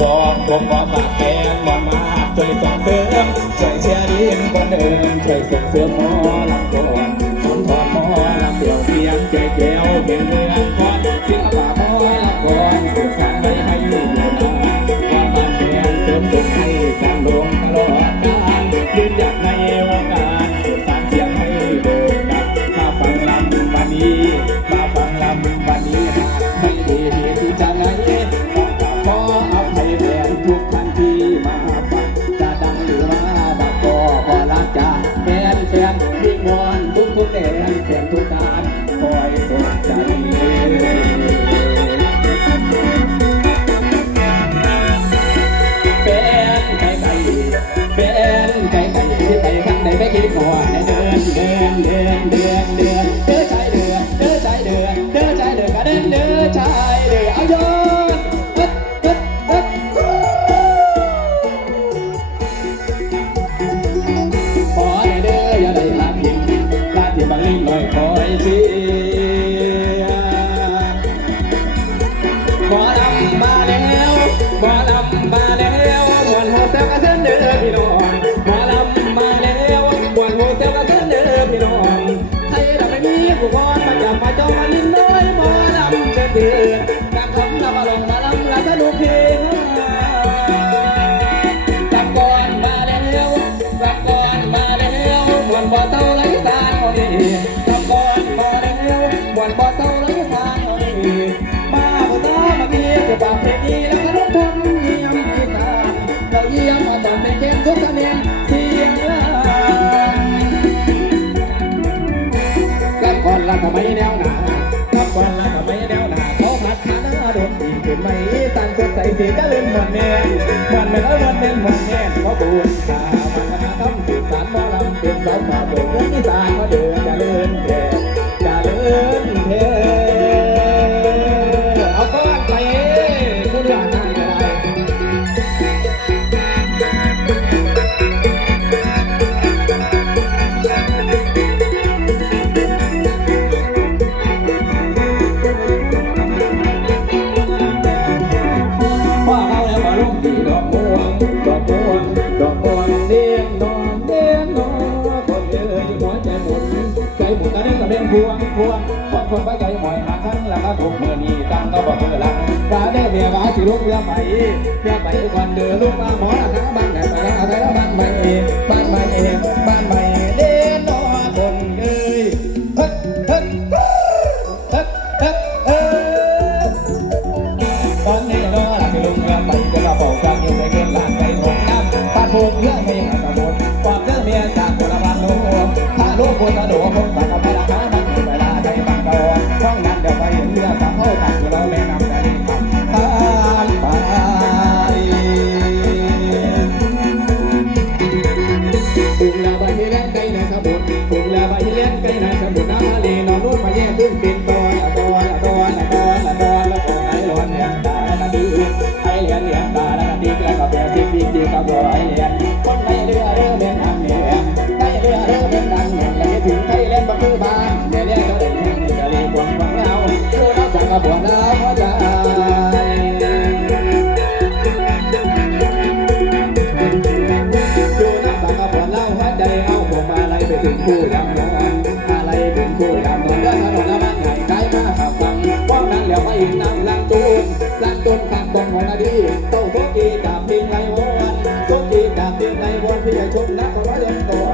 บอกผมขอฝากแฟนบอลมาช่วยส่งเสริมช่วยเชียร์ดีมคนเดิมช่วยส่งเสริมหมอลำก่อนสอนทอนหมอลำเสียวเสียงแก่แก้วเก่งเมืองก่อนเสียงป่าหมอลำก่อนสืบสานไว้ให้อยู่นานความมันแฟนเสริมสุขให้การลงตลอดการยืนหยัดใน দাঁড়িয়ে สดใส่สีก็เล่นหมดแน่หมดแม่ก็หมดแน่หมดแวงพวงพวงคนไปใหญ่หมอยหาครั้งล้วก็ถูกเมื่อนี้ตั้งก็บอกเพื่อละฟ้าได้เมียว้าสิลุกเรือไปเรือไปก่อนเดือลุกมาหมอหาบ้านไหนไปละอะไรละบ้านใหม่บ้านใหม่บ้านใหม่เด่นนอคนเอ้ยฮึดฮึดเอ้ยตอนนี้นอละสิลุกเรือไปจะมาบอกกันอยู่นเกมลานไปหงน้ำปาดโผล่เรืหาสมุ เดินเป็นไป Calendar.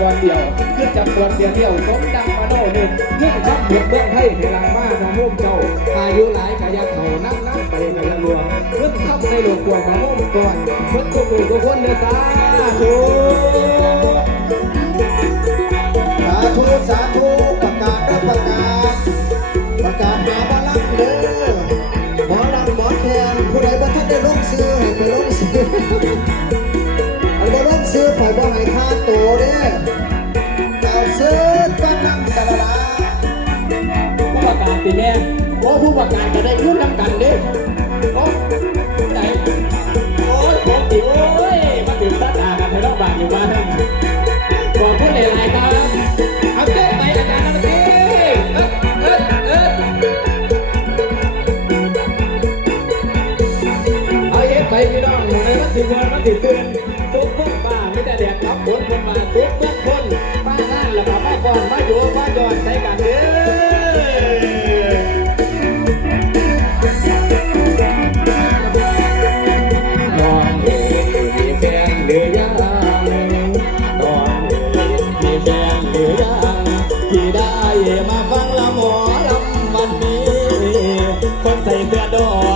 บอลเดียวเพื่อจับบอลเดียวเดียวสมดังมาโนหนึ่งเรื่องชับียดเบื้องให้เฮลังมาน้องร่มเจ้าอายุหลายกายะเขานั่งนั่งไปกายะลวงเรื่องทำในหลวงกวนมาโน่ก่อนเพื่อทุกคนทุกคนเดือดสาธุสาธุสาธุประกาศประกาศประกาศมาบาลังเลย เจ้าเสื้อต้องนำสารผู้ประกาศตีแม่โอ้ผู้ประกาศจะได้ยุ่นนำกันเด้โอ้ ก่อนมาอยู่มาดอนใส่กันเด้ออเอ๋มยังนอนเอ๋มีแฟนหรือยังที่ได้มาฟังละหมอลำวันนี้ คนใส่เสื้อดอก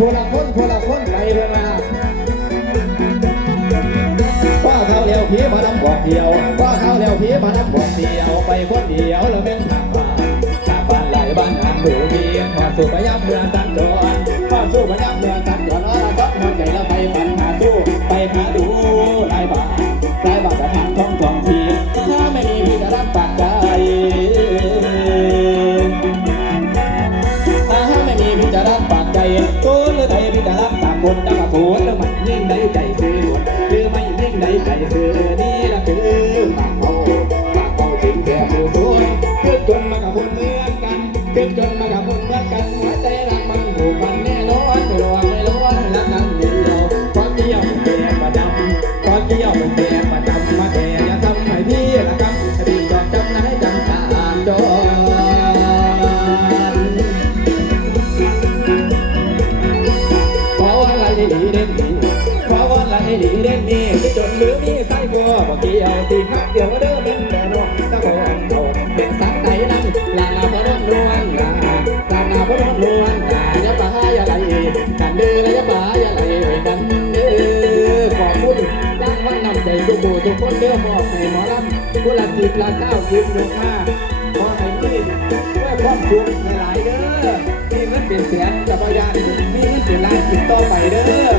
คนละคนคนละคนไปเรื่อยาว่าเขาเลี้ยวผีมาดำบอกเดียวว่าเขาเลี้ยวผีมาดำบอกเดียว ไปคนเดียวแล้วแม่งทางบ้านทางบ้านไหลบ้านทางหมู่เบียงมาสุดพยายามเมืออ ดึงจนมากับมุนรักกันหัวใจรักมันผูกพันแน่นอนไม่รอไม่ลรอรักกันเดียวความเดียวเป็นแผลประดำความเดียวเป็นแผลประดำมาแผลอย่าทำให้พี่ละครับพี่จอดจำนายจำตามจอดีเด่นนี่เพราะว่าอะไรดีเด่นนี่จนมือมนี่ใส่บัวบ่เกี่ยวสิ ให้หมอลำผู้ละจิบละเศร้ายิ้มยกมาขอให้พี่ด้วยความสุขหลายเด้อมีเงินเปลี่ยนแสนกับพยานมีเงินเปลี่ยนล้านติดต่อไปเด้อ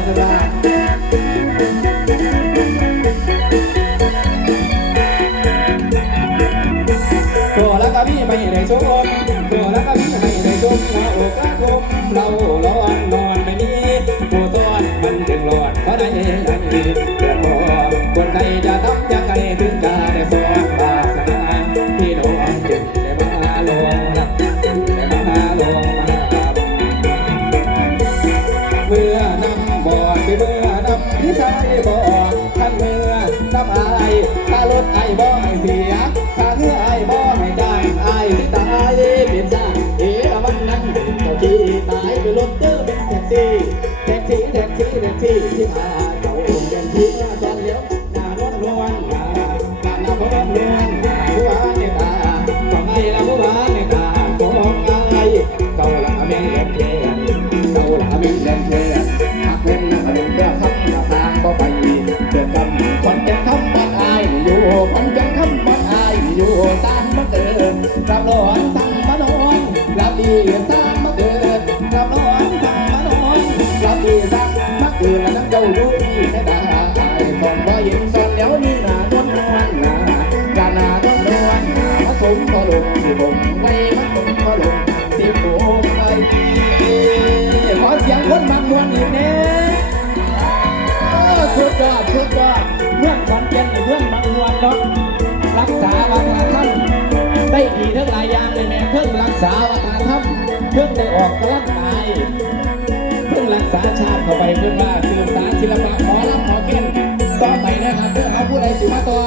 ซอยบ่อข้าเมื่อน้ำอายถ้าลดไอบ่ให้เสียข้าเมื่อไอบ่ให้ได้ไอตายเป็นจ้าเอ๋วันนั้นเจ้าที่ตายไปรถเจอเป็นแท็กซี่แท็กซี่แท็กซี่แท็กซี่ที่มาาชุดยอดเรื่องขอนแก่นเรื่องบางวลเนาะรักษาวัฒนธรรมได้ดีทั้งหลายอย่างเลยแม่เพื่อรักษาวัฒนธรรมเพื่อได้ออกกระต่ายเพื่อรักษาชาติเข้าไปเพื่อว่าสื่อสารศิลปะขอรับขอเก่นต่อไปนะครับเพื่อเขาผู้ใดสิมาต่อ